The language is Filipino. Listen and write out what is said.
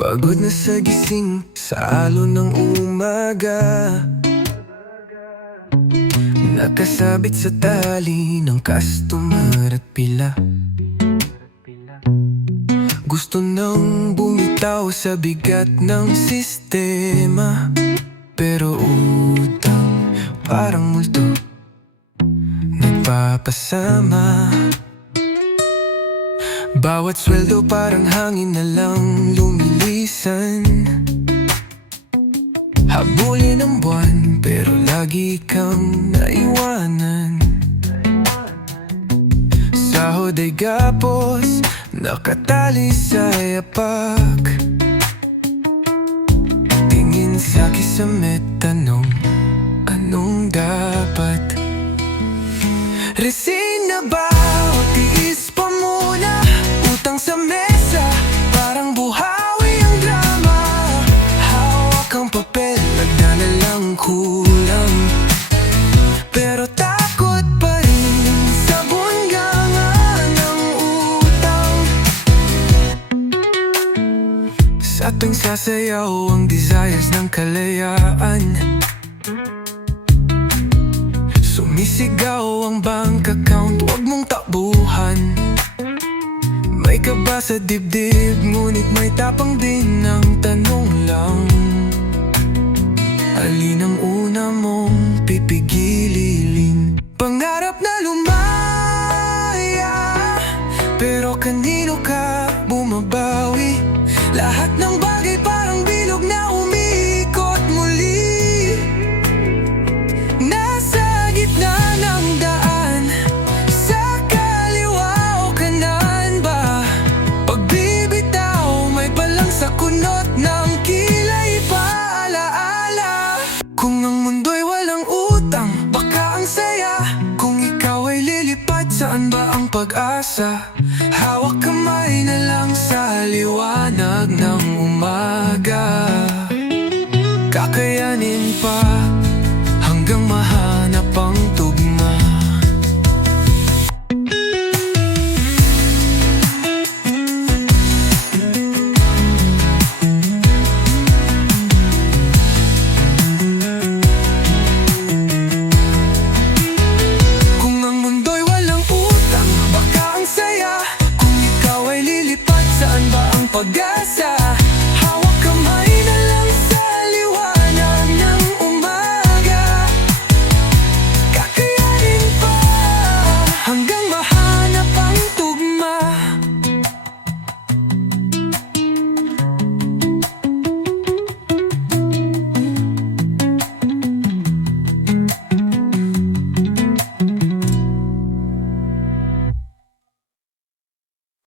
Pagod na sa gising sa alon ng umaga, nakasabit sa tali ng customer at pila. Gusto nang bumitaw sa bigat ng sistema, pero utang parang multo nagpapasama. Bawat sweldo parang hangin na lang lumilisan. Habulin ang buwan pero lagi kang naiwanan. Sahod ay gapos, nakatali sa yapak. Tingin sa kisame, tanong, anong dapat? Resign na ba o tiis pa muna? Utang sa mesa, parang buhawi ang drama. Hawak ang papel, nagdadalang kulang, pero takot pa rin sa bunga ng utang. Sa tuwing sasayaw ang desires ng kalayaan, sumisigaw ang bank account, wag mong takbuhan. May kaba sa dibdib, ngunit may tapang din ng tanong lang. Alin ang una mong pipigilin? Pangarap na lumaya, pero kanino ka bumabawi? Lahat ng bagay parang bilog na umiikot muli. Nasa gitna ng daan, sa kaliwa o kanan ba? Pagbibitaw may palang sa kunot ng kilay paalaala. Kung ang mundo'y walang utang, baka ang saya. Kung ikaw ay lilipad, saan ba ang pag-asa? Hawak kamay na lang sa liwanag ng